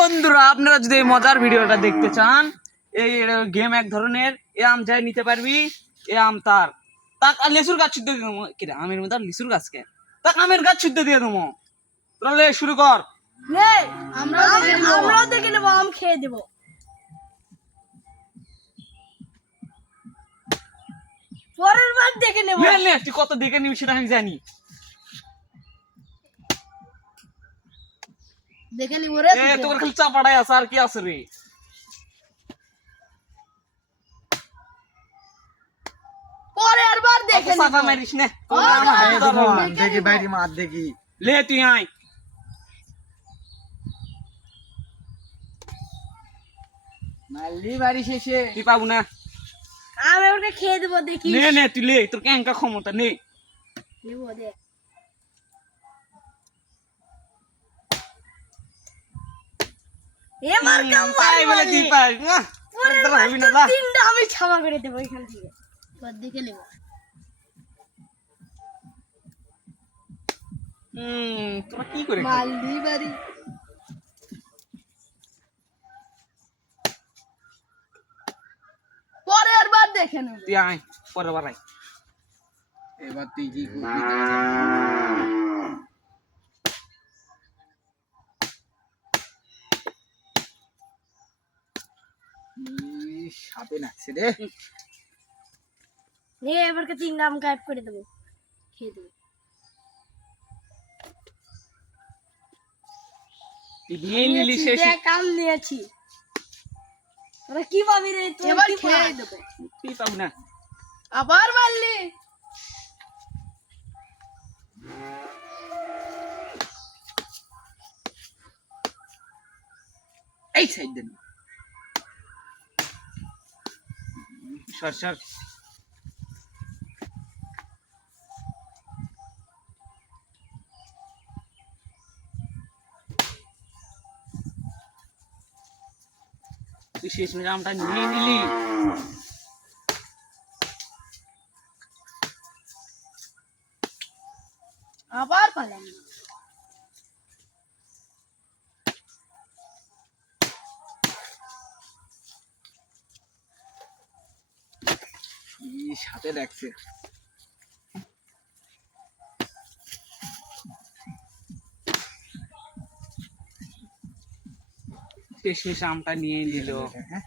বন্ধুরা, আপনারা যদি এই মজার ভিডিওটা দেখতে চান, এই গেম এক ধরনের, এ আম যাই নিতে পারবি, এ আম তার তাক আর লেচুর গাছ শুদ্ধ দিয়ে দেবো। কিরা আমের মধ্যে আর লিচুর গাছ কে, তাক আমের গাছ শুদ্ধ দিয়ে দেবো। তাহলে শুরু কর। আমরাও দেখে নেবো, আম খেয়ে দেবো। পরের বার দেখে নেবো। নে নে, তুই কত দেখে নিবি সেটা আমি জানি। দেখে নিবো রে। এ তোর খালি চাপাড়াই আছে, আর কি আছে রে? পরের বার দেখে চাপা নেবো। মারিস নে। দেখি বাইরে মার দেখি। লে তুই আয়। মারলি বাড়ি শেষে তুই পাবো না। আমি ওটা খেয়ে দেবো, দেখি নে নে, তুই লে, তোর ক্যাঙ্কা ক্ষমতা নেই। নেবো দেখ। এবার কেমন তাই বলে তুই পাই না। পরের তোর বার ভাবি না তো যা। তিনটা আমি ছাপা করে দেবো এখান থেকে। এবার দেখে নেবো। তোরা কি করে খাবি? মালদি বাড়ি পরের বার দেখে নেবো। তুই আয়, পরের বার আয়। এবার তুই কি করবি? সাপে নাচছে রে। নে এবারকে তিনটা আম গায়েব করে দেবো, খেয়ে দেবো। তুই নিয়ে নিলি শেষ। দেখ আম নিয়েছি। তোরা কি পাবি রে? এবার খেয়ে দেবো। তুই পাবো না। আবার মারলি। এই সাইড দেন। সর সর। তুই শেষ মেরে আমটা নিয়ে নিলি। আবার পালাম। সাপে ডাকছে। শেষ মেশ আমটা নিয়ে নিল। হ্যাঁ